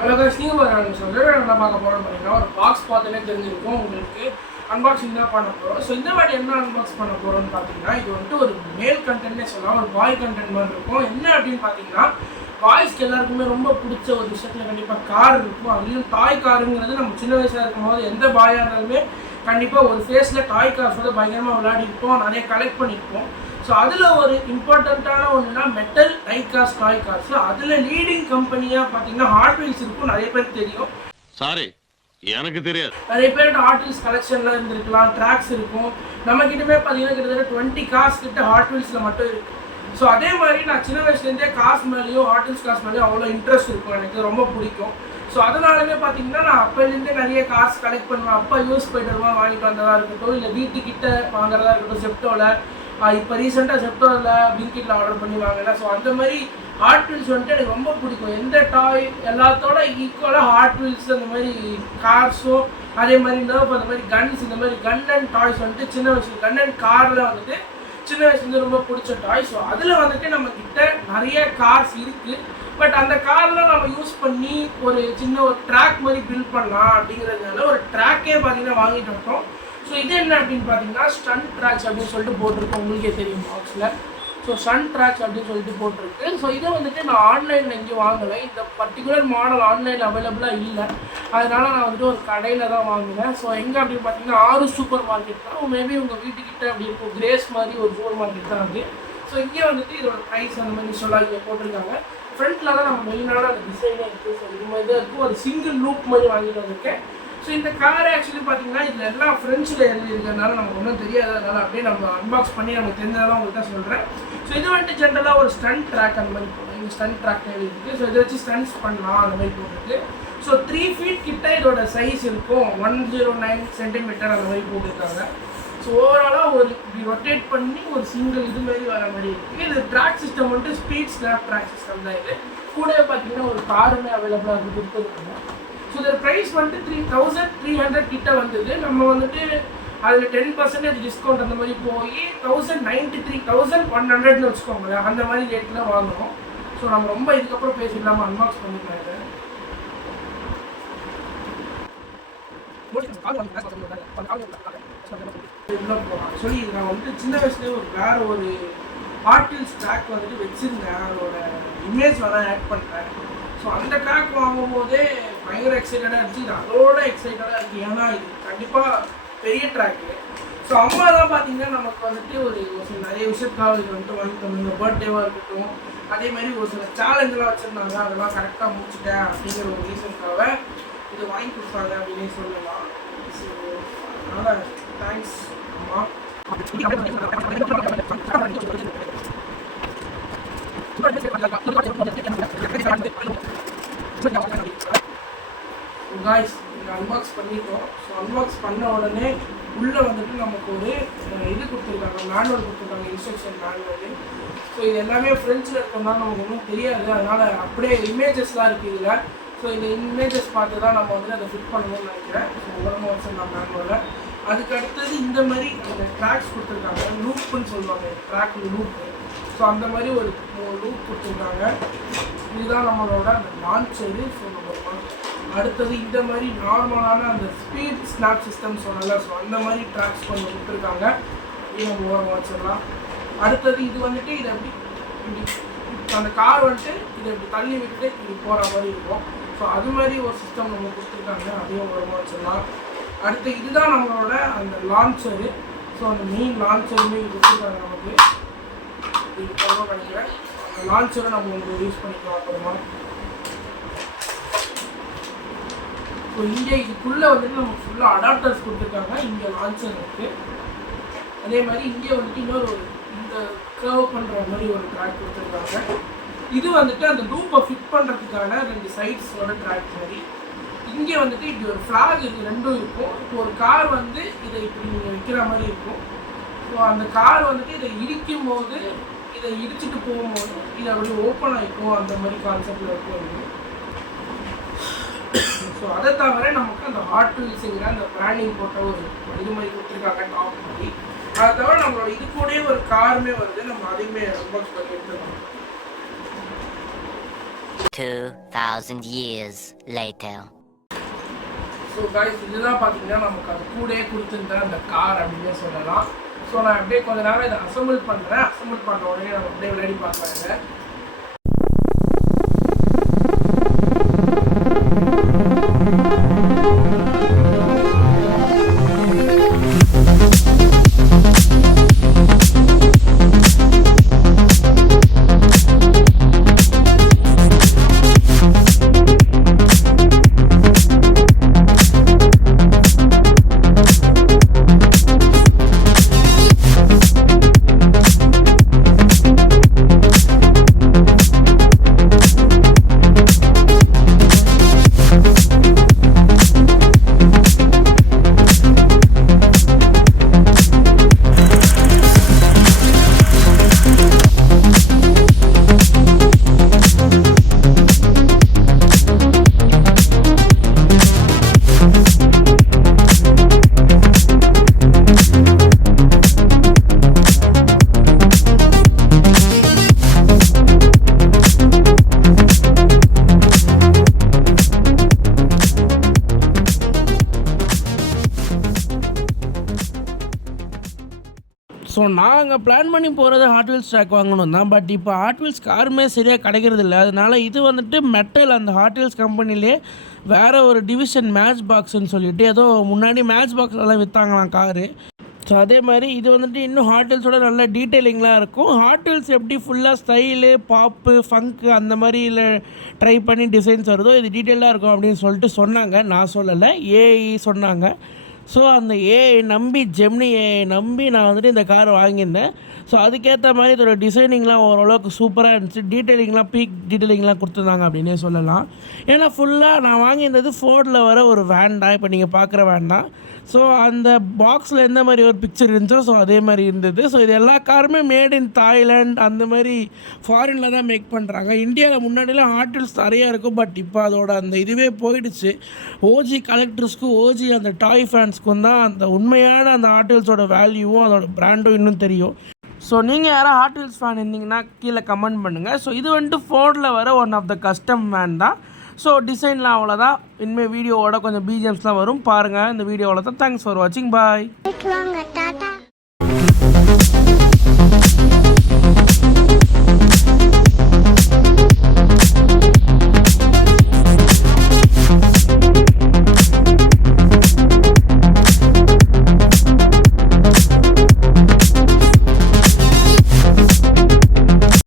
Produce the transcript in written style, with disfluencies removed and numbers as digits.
Hello guys, நீங்கள் சொல்கிறேன் என்ன பார்க்க போகிறோம்னு பார்த்தீங்கன்னா ஒரு பாக்ஸ் பார்த்தாலே தெரிஞ்சிருக்கும் உங்களுக்கு. அன்பாக்சிங் தான் பண்ண போகிறோம். ஸோ இந்த மாதிரி என்ன அன்பாக்ஸ் பண்ண போகிறோம்னு பார்த்தீங்கன்னா இது வந்துட்டு ஒரு மேல் கண்டென்ட்னே சொல்லலாம், ஒரு பாய் கண்டென்ட் மாதிரி இருக்கும். என்ன அப்படின்னு பார்த்தீங்கன்னா பாய்ஸ்க்கு எல்லாருக்குமே ரொம்ப பிடிச்ச ஒரு விஷயத்தில் கண்டிப்பாக கார் இருக்கும். அதுலேயும் டாய் காருங்கிறது நம்ம சின்ன வயசாக இருக்கும்போது எந்த பாயாக இருந்தாலுமே கண்டிப்பாக ஒரு ஃபேஸில் டாய் கார்ஸோட பயங்கரமாக விளையாடிருப்போம், நிறைய கலெக்ட் பண்ணியிருப்போம். ஸோ அதில் ஒரு இம்பார்ட்டண்ட்டான ஒன்றுனா மெட்டல் டாய் கார்ஸ். அதில் லீடிங் கம்பெனியாக பார்த்தீங்கன்னா ஹாட் வீல்ஸ் இருக்கும். நிறைய பேருக்கு தெரியும். சாரி, எனக்கு தெரியாது. நிறைய பேர்கிட்ட ஹாட் வீல்ஸ் கலெக்ஷன்லாம் இருந்திருக்கலாம், ட்ராக்ஸ் இருக்கும். நம்மக்கிட்டமே பார்த்தீங்கன்னா கிட்டத்தட்ட 20 கார்ஸ் கிட்ட ஹாட் வீல்ஸில் மட்டும் இருக்குது. ஸோ அதே மாதிரி நான் சின்ன வயசுலேருந்தே கார்ஸ் மேலேயும் ஹாட் வீல்ஸ் கார்ஸ் மேலேயும் அவ்வளோ இன்ட்ரெஸ்ட் இருக்கும், எனக்கு ரொம்ப பிடிக்கும். ஸோ அதனாலுமே பார்த்தீங்கன்னா நான் அப்போலேருந்தே நிறைய கார்ஸ் கலெக்ட் பண்ணுவேன். அப்போ யூஸ் போய்ட்டு வாங்கிட்டு வந்ததாக இருக்கட்டும், இல்லை வீட்டுக்கிட்ட வாங்குறதா இருக்கட்டும், செப்டோவில் இப்போ ரீசெண்டாக செப்டோவில் பிங்கிட்டில் ஆர்டர் பண்ணி வாங்கல. ஸோ அந்த மாதிரி ஹாட் வீல்ஸ் வந்துட்டு எனக்கு ரொம்ப பிடிக்கும். எந்த டாய் எல்லாத்தோட ஈக்குவலாக ஹாட் வீல்ஸ் அந்த மாதிரி கார்ஸும் அதே மாதிரி நர்வ் அந்த மாதிரி கன்ஸ் இந்த மாதிரி கன் அண்ட் டாய்ஸ் வந்துட்டு சின்ன வயசு கன் அண்ட் காரில் வந்துட்டு சின்ன வயசுலேருந்து ரொம்ப பிடிச்ச டாய். ஸோ அதில் வந்துட்டு நம்மக்கிட்ட நிறைய கார்ஸ் இருக்குது. பட் அந்த கார்லாம் நம்ம யூஸ் பண்ணி ஒரு சின்ன ஒரு ட்ராக் மாதிரி பில்ட் பண்ணலாம் அப்படிங்கிறதுனால ஒரு ட்ராக்கே பார்த்தீங்கன்னா வாங்கிட்டு வந்தோம். ஸோ இது என்ன அப்படின்னு பார்த்தீங்கன்னா ஸ்டண்ட் ட்ராக்ஸ் அப்படின்னு சொல்லிட்டு போட்டிருக்கு, உங்களுக்கே தெரியும் பாக்ஸில். ஸோ ஸ்டண்ட் ட்ராக்ஸ் அப்படின்னு சொல்லிட்டு போட்டிருக்கு. ஸோ இதை வந்துட்டு நான் ஆன்லைனில் எங்கேயும் வாங்கலை. இந்த பர்டிகுலர் மாடல் ஆன்லைனில் அவைலபிளாக இல்லை, அதனால் நான் வந்துட்டு ஒரு கடையில் தான் வாங்கினேன். ஸோ எங்கே அப்படின்னு பார்த்தீங்கன்னா 6 சூப்பர் மார்க்கெட் தான், மேபி உங்கள் வீட்டுக்கிட்ட அப்படி இருக்கும், கிரேஸ் மாதிரி ஒரு சூப்பர் மார்க்கெட் தான் அது. ஸோ இங்கே வந்துட்டு இதோட ப்ரைஸ் அந்த மாதிரி சொல்லலாம் இங்கே போட்டிருக்காங்க. ஃப்ரண்ட்டில் தான் நம்ம மெயினான அந்த டிசைனே இருக்குது. ஸோ இது மாதிரி தான் இருக்கும், ஒரு சிங்கிள் லூப் மாதிரி வாங்கிட்டு வந்திருக்கேன். ஸோ இந்த கார் ஆக்சுவலி பார்த்தீங்கன்னா இதில் எல்லாம் ஃப்ரெண்ட்ஸில் எழுதி இருக்கிறதுனால நமக்கு ஒன்றும் தெரியாது, அதனால் அப்படியே நம்ம அன்பாக்ஸ் பண்ணி நமக்கு தெரிஞ்சதெல்லாம் உங்களுக்கு தான் சொல்கிறேன். ஸோ இது வந்துட்டு ஜென்ரலாக ஒரு ஸ்டண்ட் ட்ராக் அந்த மாதிரி போகும். இந்த ஸ்டண்ட் ட்ராக் எழுதிருக்கு. ஸோ இதை வச்சு ஸ்டண்ட்ஸ் பண்ணலாம் அந்த மாதிரி போட்டுருக்கு. ஸோ 3 feet கிட்ட இதோட சைஸ் இருக்கும், 109 சென்டிமீட்டர் அந்த மாதிரி போட்டுருக்காங்க. ஸோ ஓவராலாக ஒரு இப்படி ரொட்டேட் பண்ணி ஒரு சிங்கிள் இது மாதிரி வர மாதிரி இருக்குது. இது ட்ராக் சிஸ்டம் வந்துட்டு ஸ்பீட் ஸ்னாப் ட்ராக் சிஸ்டம் தான். இது கூட பார்த்தீங்கன்னா ஒரு காருமே அவைலபிளாக இருக்குது, கொடுத்துருக்காங்க. ஸோ இதோட ப்ரைஸ் வந்துட்டு 3300 கிட்ட வந்தது. நம்ம வந்துட்டு அதில் 10% டிஸ்கவுண்ட் அந்த மாதிரி போய் 1093,100ன்னு வச்சுக்கோங்களேன், அந்த மாதிரி ரேட்டில் வாங்கணும். ஸோ நம்ம ரொம்ப இதுக்கப்புறம் பேசிடலாமல் அன்பாக்ஸ் பண்ணிக்கலாம். ஆக்சுவலி நான் வந்துட்டு சின்ன வயசுலேயே வேறு ஒரு ஹாட் வீல்ஸ் ட்ராக் வந்துட்டு வச்சுருந்தேன், அதோட இமேஜில் தான் ஆட் பண்ணுறேன். ஸோ அந்த ட்ராக் வாங்கும் போதே பயங்கர எக்ஸைட்டடாக இருந்துச்சு. இது அதோட எக்ஸைட்டடாக இருக்குது, ஏன்னா இது கண்டிப்பாக பெரிய ட்ராக்கு. ஸோ அம்மா தான் பார்த்தீங்கன்னா நமக்கு வந்துட்டு ஒரு சில நிறைய விஷயத்துக்காக இது வந்துட்டு வாங்கி தந்தாங்க. பர்த்டேவாக இருக்கட்டும், அதே மாதிரி ஒரு சில சேலஞ்செலாம் வச்சுருந்தாங்க, அதெல்லாம் கரெக்டாக முடிச்சுட்டேன் அப்படிங்கிற ஒரு ரீசனுக்காக இது வாங்கி கொடுத்தாங்க அப்படின்னே சொல்லலாம். ஸோ அதனால் தேங்க்ஸ் அம்மா. காய்ஸ் இங்கே அன்பாக்ஸ் பண்ணிட்டோம். ஸோ அன்பாக்ஸ் பண்ண உடனே உள்ளே வந்துட்டு நமக்கு ஒரு இது கொடுத்துருக்காங்க, மேனுவல் கொடுத்துருக்காங்க, இன்ஸ்ட்ரக்ஷன் மேனுவல். ஸோ இது எல்லாமே ஃப்ரெண்ட்ஸில் இருக்கிறதுனால நமக்கு ஒன்றும் தெரியாது, அதனால் அப்படியே இமேஜஸ்லாம் இருக்குது இதில். ஸோ இந்த இமேஜஸ் பார்த்து தான் நம்ம வந்துட்டு அதை ஃபிட் பண்ணணும்னு நினைக்கிறேன். ஸோ உரமாக வச்சுருந்தோம் மேனுவலில். அதுக்கு அடுத்தது இந்த மாதிரி அந்த ட்ராக்ஸ் கொடுத்துருக்காங்க, லூப்புன்னு சொல்லுவாங்க, ட்ராக் லூப்பு. ஸோ அந்த மாதிரி ஒரு லூப் கொடுத்துருக்காங்க. இதுதான் நம்மளோட அந்த லான்ச்சரு. ஸோ நம்ம அடுத்தது இந்த மாதிரி நார்மலான அந்த ஸ்பீட் ஸ்னாப் சிஸ்டம் சொன்னல, ஸோ அந்த மாதிரி ட்ராக்ஸ் கொஞ்சம் கொடுத்துருக்காங்க. இது நம்ம ஓரமாக வச்சிடலாம். அடுத்தது இது வந்துட்டு இதை எப்படி அந்த கார் வந்துட்டு இதை இப்படி தள்ளி விட்டு இப்படி போகிற மாதிரி இருக்கும். ஸோ அது மாதிரி ஒரு சிஸ்டம் நம்ம கொடுத்துருக்காங்க, அதையும் ஓரமாக வச்சிடலாம். அடுத்து இதுதான் நம்மளோட அந்த லான்ச்சரு. ஸோ அந்த மெயின் லான்ச்சருமே கொடுத்துருக்காங்க நமக்கு. இது போக நினைக்கிறேன் அந்த லான்ச்சரை நம்ம உங்களுக்கு யூஸ் பண்ணிக்கலாம் அப்புறமா. ஸோ இங்கே இதுக்குள்ளே வந்துட்டு நமக்கு ஃபுல்லாக அடாப்டர்ஸ் கொடுத்துருக்காங்க. இங்கே லான்ச்சர் இருக்குது. அதே மாதிரி இங்கே வந்துட்டு இன்னொரு ஒரு இந்த கர்வ் பண்ணுற மாதிரி ஒரு ட்ராக் கொடுத்துருக்காங்க. இது வந்துட்டு அந்த லூப்பை ஃபிட் பண்ணுறதுக்கான 2 சைட்ஸோட ட்ராக் மாதிரி. இங்கே வந்துட்டு இப்படி ஒரு ஃப்ளாக் இது ரெண்டும் இருக்கும். இப்போ ஒரு கார் வந்து இதை இப்படி நீங்கள் வைக்கிற மாதிரி இருக்கும். ஸோ அந்த கார் வந்துட்டு இதை இடிக்கும் போது இதை இடிச்சுட்டு போகும்போது இதை அப்படி ஓப்பன் ஆகிக்கும், அந்த மாதிரி கான்செப்டில் இருக்கும். ஸோ அதை தவிர நமக்கு அந்த ஹாட் வீல்ஸுங்கிற அந்த பிராண்டிங் போட்ட ஒரு இது மாதிரி கொடுத்துருக்காங்க டாப் மாதிரி. அதை தவிர நம்மளோட இது கூடயே ஒரு காருமே வருது, நம்ம அதையுமே அன்பாக்ஸ் பண்ணி எடுத்துக்கலாம். 2,000 years later. ஸோ கைஸ் இதுதான் பார்த்தீங்கன்னா நமக்கு அது கூடயே கொடுத்துருந்த அந்த கார் அப்படின்னே சொல்லலாம். ஸோ நான் அப்படியே கொஞ்ச நேரம் இதை அசம்பிள் பண்ணுறேன். அசம்பிள் பண்ண உடனே நம்ம அப்படியே விளையாடி பார்க்கலாங்க. ஸோ நாங்கள் பிளான் பண்ணி போகிறது ஹாட் வீல்ஸ் ட்ராக் வாங்கணும் தான். பட் இப்போ ஹாட் வீல்ஸ் காருமே சரியாக கிடைக்கிறது இல்லை. அதனால் இது வந்துட்டு மெட்டல் அந்த ஹாட் வீல்ஸ் கம்பெனிலே வேறு ஒரு டிவிஷன் மேட்ச் பாக்ஸ்ன்னு சொல்லிட்டு ஏதோ முன்னாடி மேட்ச் பாக்ஸ்லாம் விற்றாங்களாம் காரு. ஸோ அதே மாதிரி இது வந்துட்டு இன்னும் ஹாட் வீல்ஸோட நல்ல டீட்டெயிலிங்லாம் இருக்கும். ஹாட் வீல்ஸ் எப்படி ஃபுல்லாக ஸ்டைலு பாப்பு ஃபங்க்கு அந்த மாதிரியில் ட்ரை பண்ணி டிசைன்ஸ் வருதோ இது டீட்டெயிலாக இருக்கும் அப்படின்னு சொல்லிட்டு சொன்னாங்க. நான் சொல்லலை, ஏஐ சொன்னாங்க. ஸோ அந்த ஏஐ நம்பி ஜெமினி ஏஐ நம்பி நான் வந்துட்டு இந்த காரை வாங்கியிருந்தேன். ஸோ அதுக்கேற்ற மாதிரி இதோட டிசைனிங்லாம் ஓரளவுக்கு சூப்பராக இருந்துச்சு. டீட்டெயிலிங்லாம் பீக் டீட்டெயிலிங்லாம் கொடுத்துருந்தாங்க அப்படின்னே சொல்லலாம். ஏன்னா ஃபுல்லாக நான் வாங்கியிருந்தது ஃபோர்டில் வர ஒரு வேன் தான், இப்போ நீங்கள் பார்க்குற வேன் தான். ஸோ அந்த பாக்ஸில் எந்த மாதிரி ஒரு பிக்சர் இருந்துச்சோ ஸோ அதே மாதிரி இருந்தது. ஸோ இது எல்லா காருமே மேட் இன் தாய்லாண்ட் அந்த மாதிரி ஃபாரினில் தான் மேக் பண்ணுறாங்க. இந்தியாவில் முன்னாடிலாம் ஹாட் வீல்ஸ் நிறையா இருக்கும். பட் இப்போ அதோட அந்த இதுவே போயிடுச்சு. ஓஜி கலெக்டர்ஸ்க்கும் ஓஜி அந்த டாய் ஃபேன்ஸ்க்கும் தான் அந்த உண்மையான அந்த ஹாட் வீல்ஸோட வேல்யூவும் அதோட பிராண்டும் இன்னும் தெரியும். ஸோ நீங்கள் யாராவது ஹாட் வீல்ஸ் ஃபேன் இருந்தீங்கன்னா கீழே கமெண்ட் பண்ணுங்கள். ஸோ இது வந்துட்டு ஃபோர்டில் வர one of the custom van தான். ஸோ டிசைன்லாம் அவ்வளோதான். இனிமேல் வீடியோவோட கொஞ்சம் பிஜிஎம்ஸ்லாம் வரும் பாருங்கள். இந்த வீடியோவில் தான். தேங்க்ஸ் ஃபார் வாட்சிங். பாய்.